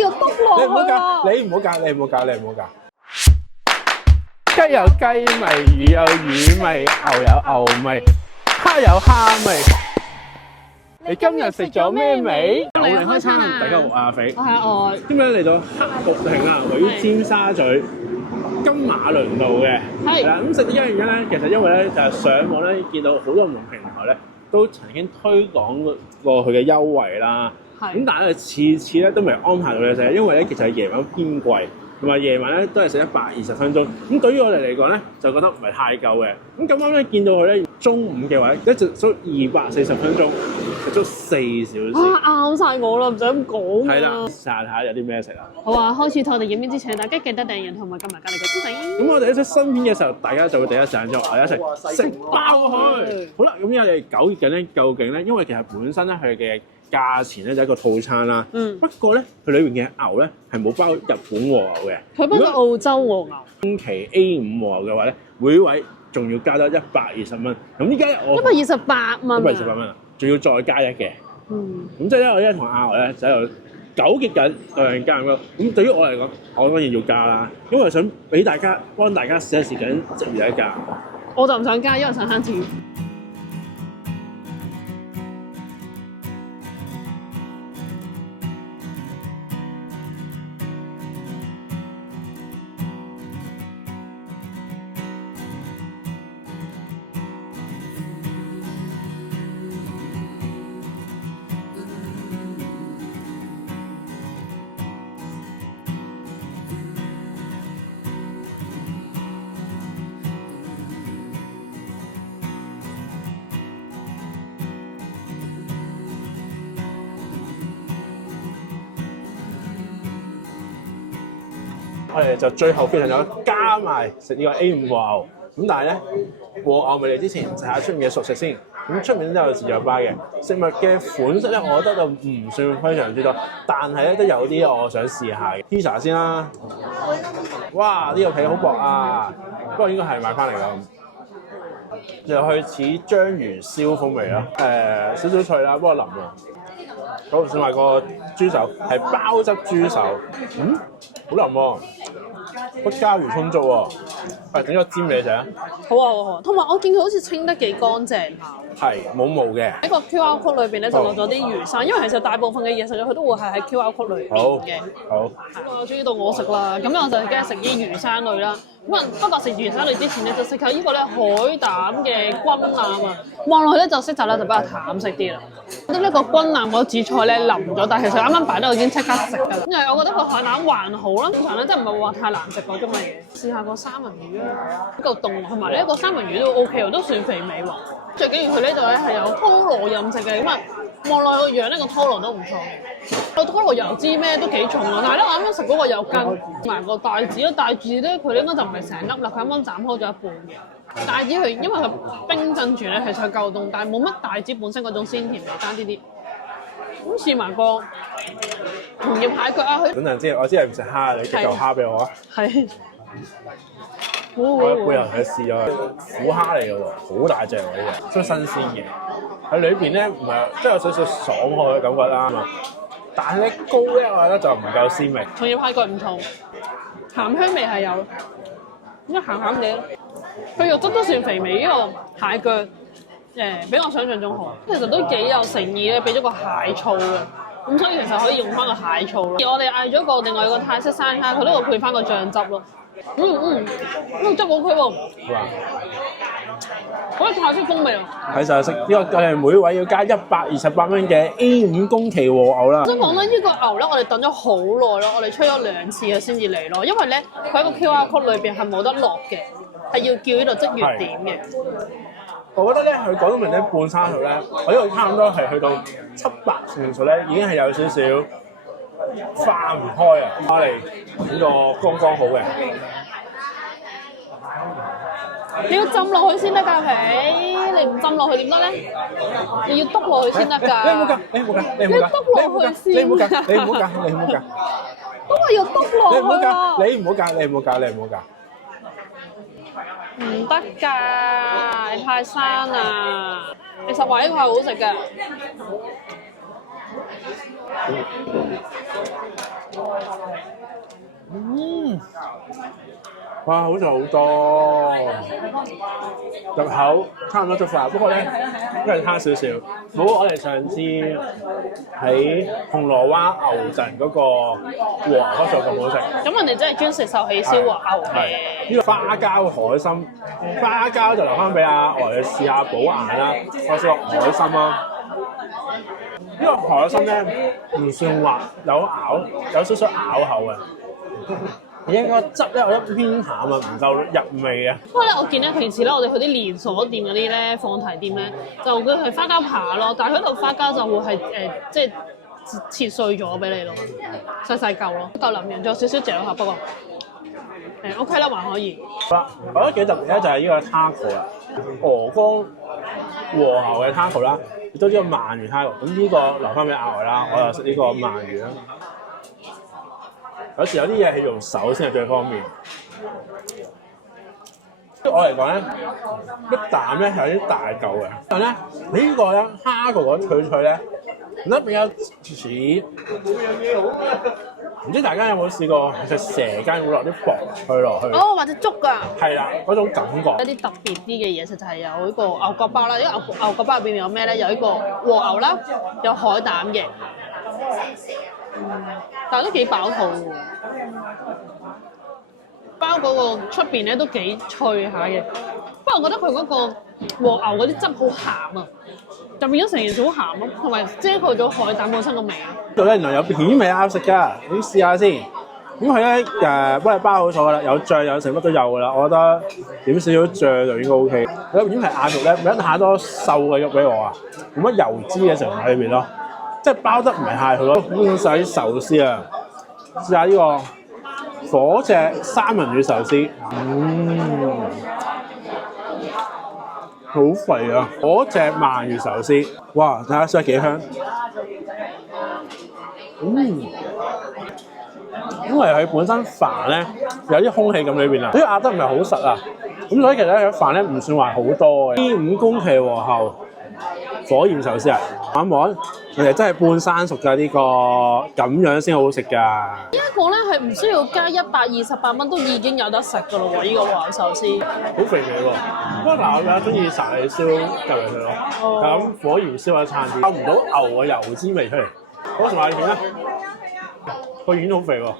要篤落去啊！你唔好教，你唔好教，你唔好教。雞有雞味，魚有魚味，牛有牛味，蝦有蝦味。你今日食咗咩味？我哋開餐，大家好，阿肥。我係我。今日嚟到黑木亭啊，位於尖沙咀金馬倫道嘅。係啦，咁食呢一樣嘢咧，其實因為咧就係上網咧見到好多唔同平台咧都曾經推廣過佢嘅優惠啦。咁但係咧次次咧都未安排到你食，因為咧其實係夜晚偏貴。同埋夜晚咧都係食120分鐘，咁對於我哋嚟講咧就覺得唔係太夠嘅。咁咁啱咧見到佢咧中午嘅話咧一直足240分鐘，食足4小時。哇！啱晒我啦，唔使咁講啊。係啦，試下睇下有啲咩食啊。好啊，開始同我哋影片之前，大家記得訂閱同埋撳埋隔離嘅鐘仔。咁我哋一出新片嘅時候，大家就會第一時間咗我哋一齊食爆佢。好啦，咁我哋糾結緊咧，究竟咧，因為其實本身咧佢嘅價錢咧就係一個套餐啦。不過咧，佢裏邊嘅牛咧係冇包日本和牛嘅。佢包咗澳洲和牛。中期 A5 和牛嘅話咧，每位仲要加多120蚊。咁依家我128蚊。128蚊啊，仲要再加一嘅。咁即係咧，我依家同阿牛咧就喺度糾結緊兩加咁。咁對於我嚟講，我當然要加啦，因為想俾大家幫大家試一試緊值唔值得加。我就唔想加，因為想慳錢。我哋就最後非常有加埋食呢個 A5 和牛，咁但係咧和牛未嚟之前食下出面嘅熟食先。咁出面都有自助吧嘅食物嘅款式咧，我覺得就唔算非常之多，但係咧都有啲我想試下嘅。pizza 先啦，哇！呢個皮好薄啊，不過應該係買翻嚟㗎。就去似章魚燒風味啦，少少脆啦，不過腍喎。好，先買個豬手，係包汁豬手，好腍喎，個膠魚充足喎。整咗煎俾你食啊！好啊，好啊，同埋我見佢好似清得幾乾淨下。係冇毛嘅。喺個 QR code 裏邊咧就落咗啲魚生，因為其實大部分嘅嘢食咗佢都會係喺 QR code 裏邊嘅。好。我終於到我食啦，咁我就梗係食啲魚生類啦。咁啊，不過食魚生類之前咧就食下呢個咧海膽嘅軍艦啊，望落去咧就色澤咧就比較淡色啲啦。覺得呢個軍艦嗰紫菜咧腍咗，但係其實啱啱擺到已經即刻食㗎啦。因為我覺得個海膽還好啦，通常咧真係唔係話太難食嗰種嘅嘢。試下個三文魚啊，呢個凍同埋呢一個三文魚都 OK 喎，都算肥美喎。最緊要佢呢度咧係有拖羅任食嘅，咁啊望落去個樣呢個拖羅都唔錯嘅。個拖羅油脂咩都幾重啊，但係咧我啱啱食嗰個有筋，埋個帶子咯，帶子咧佢應該就唔係成粒啦，佢啱啱斬開咗一半嘅。帶子佢因為佢冰鎮住咧，其實佢夠凍，但係冇乜帶子本身嗰種鮮甜味，單啲啲。咁試埋個紅葉蟹腳啊，佢等陣先，我知係唔食蝦，你夾嚿蝦俾我啊。係。我背後佢試咗虎蝦嚟㗎喎，好大隻喎呢個，都新鮮嘅。喺裏邊咧唔係即係有少少爽口嘅感覺啦嘛，但係咧膏咧我覺得就唔夠鮮味。紅葉蟹腳唔同，鹹香味係有，應該鹹鹹地咯。佢肉質都算肥美，呢個蟹腳比我想象中好。其實都幾有誠意咧，俾咗個蟹醋嘅，咁所以其實可以用翻個蟹醋咯。而我哋嗌咗個另外一個泰式生蝦，佢都會配翻個醬汁咯。汁 OK 喎，好似泰式風味啊！喺就食呢個，我哋每位要加128蚊嘅 A5 宮崎和牛啦。我想講咧，呢個牛咧，我哋等咗好耐咯，我哋吹咗2次佢先至嚟咯，因為咧佢喺個 QR code 裏邊係冇得落嘅，係要叫呢度即月點嘅。我覺得咧，佢講到明咧半山頭咧，我呢度差唔多係去到700成熟咧，已經係有少少化唔開啊！我嚟呢個剛剛好嘅。你要浸落去先得㗎，皮！你唔浸落去點得咧？你要篤落去先得㗎。你唔好夾，你唔好夾，你唔好夾，你篤落去先。你唔好夾，你唔好夾，你唔好夾。都係要篤落去啊！你唔好夾，你唔好夾，你唔好夾。唔得㗎，你太生啊！你實話呢個係好食嘅。哇，好似好多，入口差唔多足飯，不過咧因為差少少，冇我哋上次喺銅鑼灣牛陣嗰個和牛嗰度咁好食。咁人哋真係專食壽喜燒和牛嘅。呢個花膠海參，花膠就留翻俾阿呆去試下補顏啦。我試過海參啦，呢個海參咧唔算滑，有少少咬口嘅。應該汁咧，我覺得偏淡啊，唔夠入味啊。不過咧，我見咧平時咧，我哋去啲連鎖店嗰啲咧放題店咧，就會係花膠扒咯，但係佢度花膠就會係即係切碎咗俾你咯，細細嚿咯，夠腍嘅，仲有少少嚼下，不過OK 啦，還可以。好啦，我覺得幾特別咧，就係呢個 taco 啦，鵝肝和牛嘅 taco 啦，亦都呢個鰻魚 taco。咁呢個留翻俾阿呆啦，我就食呢個鰻魚啦。有時有啲嘢係用手先係最方便。對我嚟講咧，一啖咧係有啲大嚿嘅，但係咧呢個咧蝦個脆脆咧，覺得比較似。唔知大家有冇試過食蛇羹會落啲薄脆落去？哦，或者粥㗎。係啦，嗰種感覺。一啲特別啲嘅嘢食就係有呢個牛角包啦，因為牛角包入邊有咩咧？有呢個和牛啦，有海膽嘅。但係都幾飽肚喎，包嗰個出邊咧都幾脆下嘅。不過我覺得佢嗰個和牛嗰啲汁好鹹啊，就變咗成件事好鹹咯，同埋遮蓋咗海膽本身個味啊。呢度咧原來有片味啱食㗎，你試下先。咁佢咧幫你包好咗㗎啦，有醬有成乜都有㗎啦。我覺得點少少醬就應該 OK。佢片皮鴨肉咧，唔一下多瘦嘅肉俾我啊，冇乜油脂嘅成分喺裏邊咯。即係包得唔係太好咯，咁試下啲壽司啊，試下呢個火隻三文魚壽司，好肥啊！火隻鰻魚壽司，哇！睇下試下幾香，因為佢本身飯咧有啲空氣咁裏邊啊，所以壓得唔係好實啊，咁所以其實佢飯咧唔算話好多嘅。5公期和後火焰壽司啊，望一望。其實真係半生熟㗎，呢個咁樣先好食㗎。呢一個咧係唔需要加128蚊都已經有得食㗎咯喎，呢個和牛壽司。好肥味喎！不過嗱，我比較中意沙律燒夾嚟食咯。咁火焰燒一餐啲，漚唔到牛嘅油脂味出嚟。好，同埋片啦，個丸好肥喎，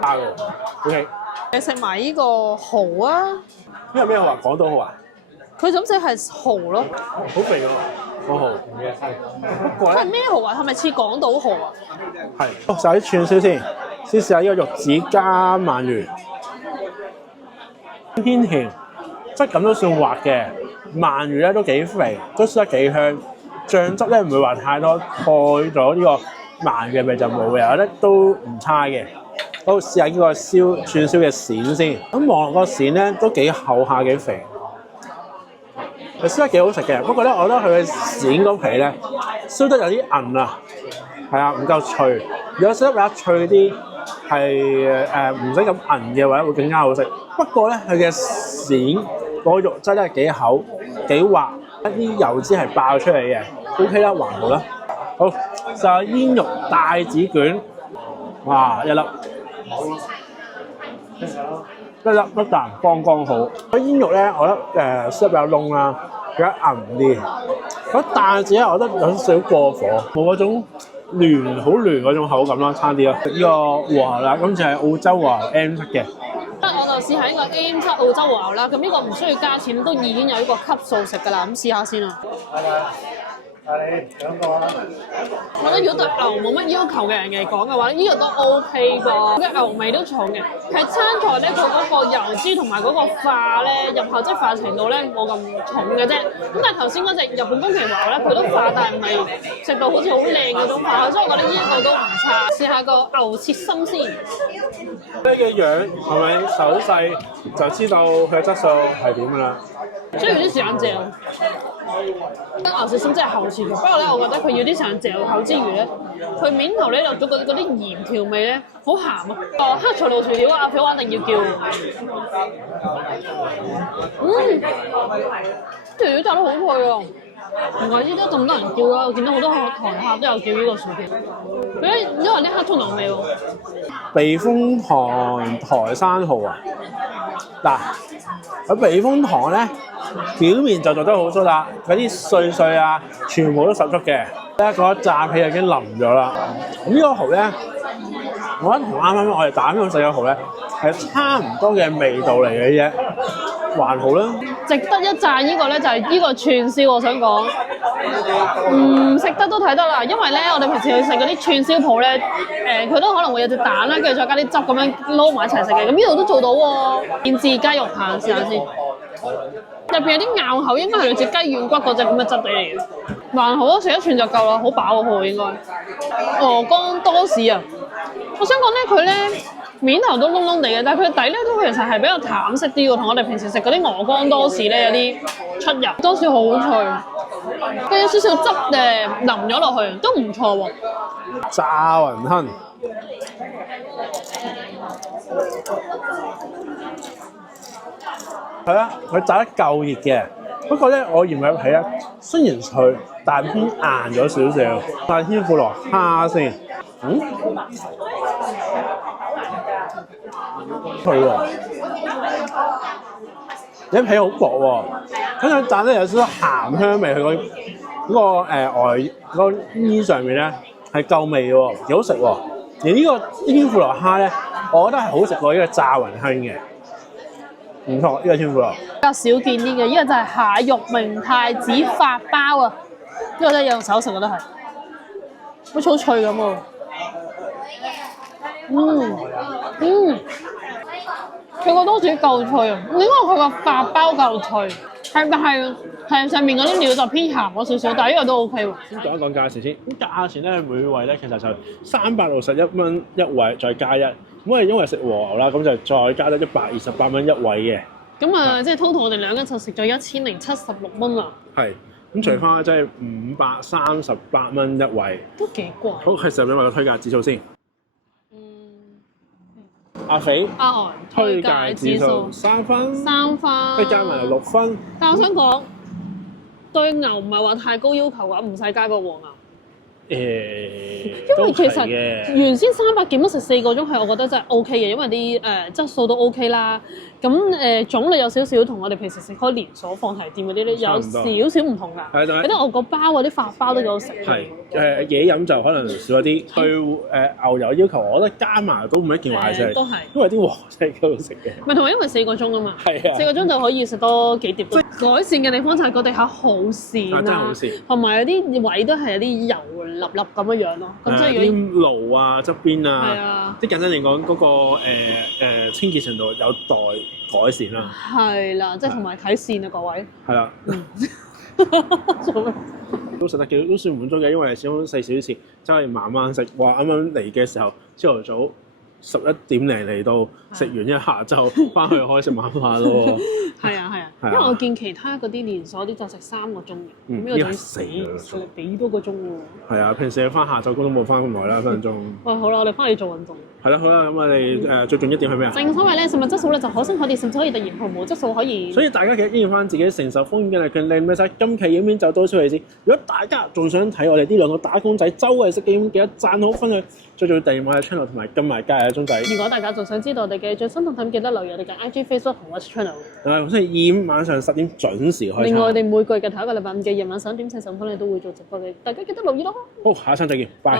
大喎。OK。你食埋呢個蠔啊？呢個咩話？港島蠔啊？佢咁寫係蠔咯。好肥喎！個蠔，不過咧，佢係咩蠔啊？係咪似港島蠔啊？係，試下啲串燒先試下呢個玉子加鰻魚，偏甜，質感都算滑嘅。鰻魚咧都幾肥，都燒得幾香。醬汁咧唔會話太多，蓋咗呢個鰻嘅味就冇嘅，我覺得都唔差嘅。好，試下呢個串燒嘅鱔先，咁望落個鱔咧都幾厚下幾肥。佢燒得幾好食嘅，不過咧，我覺得佢嘅鱔嗰皮咧燒得有啲韌啊，係啊，唔夠脆。如果燒得比較脆啲，係唔使咁韌嘅話，會更加好食。不過咧，佢嘅鱔嗰個肉質咧幾厚幾滑，一啲油脂係爆出嚟嘅 ，OK 啦，還好啦。好，就係煙肉帶子卷，哇，一粒一啖剛剛好。嗰煙肉咧，我覺得燒得比較燶啦，比較韌啲。嗰帶子咧，我覺得有少少過火，冇嗰種好嫩嗰種口感啦，差啲咯。呢個和牛啦，今次係澳洲和牛 M7嘅。我就試下呢個 M7 澳洲和牛啦，咁呢個唔需要加錢，都已經有呢個級數食㗎啦，咁試下先啊。兩個啦。我覺得如果對牛冇乜要求嘅人嚟講嘅話，呢個都 OK 噃，嘅牛味都重嘅。係餐台咧，佢嗰個油脂同埋嗰個化咧入口即係化程度咧冇咁重嘅啫。咁但係頭先嗰隻日本宮崎和牛咧，佢都化，但係唔係食到好似好靚嗰種化，所以我覺得呢一個都唔差。試下個牛切心先。呢嘅樣係咪手勢就知道佢嘅質素係點㗎啦？需要啲時間嚼。牛切心真係厚切嘅，不過咧，我覺得佢要啲時間嚼口之餘咧，佢面頭咧落咗嗰啲鹽調味咧，好鹹啊！黑松露薯條阿飄一定要叫。條魚炸得好脆啊！唔怪之得咁多人叫啦，我見到好多台客都有叫呢個薯條。因為呢黑葱牛味喎。避風塘台山蠔啊，嗱，喺避風塘咧，表面就做得好酥啦，嗰啲碎碎啊，全部都十足嘅。咧嗰炸皮已經腍咗啦。咁呢個蠔咧，我覺得同啱啱我哋打呢個細嘅蠔咧係差唔多嘅味道嚟嘅啫，還好啦。值得一讚呢個咧就係呢個串燒，我想講，唔食得都睇得啦，因為咧我哋平時去食嗰啲串燒鋪咧，佢都可能會有隻蛋啦，跟住再加啲汁咁樣撈埋一齊食嘅，咁呢度都做到喎。醃製雞肉扒試下先，入邊有啲咬口，應該係類似雞軟骨嗰隻咁嘅質地嚟嘅，還好咯，食一串就夠啦，好飽喎佢應該。鵝肝多士啊，我想講咧佢咧。面頭都燶燶地嘅，但係佢底咧都其實係比較淡色啲喎，同我哋平時食嗰啲鵝肝多士咧有啲出入。多士好脆，跟住有少少汁淋咗落去，都唔錯喎。炸雲吞，係啊，佢炸得夠熱嘅。不過咧，我嫌佢皮咧雖然脆，但係偏硬咗少少。但係天婦羅蝦先，脆喎，啲皮好薄喎，跟住炸咧有少少鹹香味，佢嗰個外嗰個衣上面咧係夠味喎，幾好食喎。而呢個天婦羅蝦咧，我覺得係好食過呢個炸雲吞嘅，唔錯，呢個天婦羅。比較少見啲嘅，呢個就係蟹肉明太子發包啊，呢個真係用手食我都係，好似好脆咁喎。佢個多士夠脆啊！應該佢個發包夠脆，係上面嗰啲料就偏鹹咗少少，但係呢個都 OK 喎。先講一講價錢先，咁價錢咧每位咧其實就361蚊一位，再加一。咁我哋因為食和牛啦，咁就再加得128蚊一位嘅。咁啊，即係 total 我哋兩個就食咗1076蚊啦。係，咁除翻即係538蚊一位，都幾貴。好，係時候俾我個推介指數先。阿肥阿昂推介指數3分，即加埋6分。但我想講，對牛唔係話太高要求嘅話，唔使加個和牛。因為其實原先300幾蚊食4個鐘係我覺得真係 O K 嘅，因為啲質素都 O K 啦。咁種類有少少同我哋平時食開連鎖放題店嗰啲咧有少少唔同㗎。有啲牛角包啊、啲發包都幾好食。係嘢飲就可能少一啲。對牛油要求，我覺得加埋都唔係一件壞事。都係。因為啲和真係幾好食嘅。唔係同埋因為4個鐘啊嘛。係啊。4個鐘就可以食多幾碟。改善嘅地方就係個地下好跣啦，真係好跣。同埋有啲位都係有啲油粒粒咁樣樣咯。咁即係啲爐啊側邊啊，即係簡單嚟講，嗰個清潔程度有待改善啦。係啦，即係同埋睇線啊，各位。係啦。都食得幾都算滿足嘅，因為始終4小時，真係慢慢食。哇！啱啱嚟嘅時候，朝頭早11點零嚟到，食完一下晝翻去可以食晚飯咯。係啊，因為我見其他嗰啲連鎖啲就食3個鐘嘅，咁呢個仲死幾多個鐘喎。係啊，平時翻下晝工都冇翻咁耐啦，分鐘。喂，好啦，我哋翻去做運動。係啦，好啦，咁我哋最重要一點係咩啊？正所謂咧，食物質素咧就可升可跌，甚至可以突然毫無質素可以。所以大家記得應驗翻自己承受風險嘅力，靚唔靚？今期影片就到此為止。如果大家仲想睇我哋呢兩個打工仔周圍食嘅影片，記得讚好分享，最重要訂閱我嘅 channel 同埋撳埋隔離嘅鐘仔。如果大家仲想知道我哋嘅最新動態，記得留意我哋嘅 IG、Facebook 同 Watch Channel。星期二晚上10點準時開場。另外，我哋每個月嘅頭一個禮拜五嘅夜晚11點45分，你都會做直播嘅，大家記得留意咯。好，下一餐再見，拜。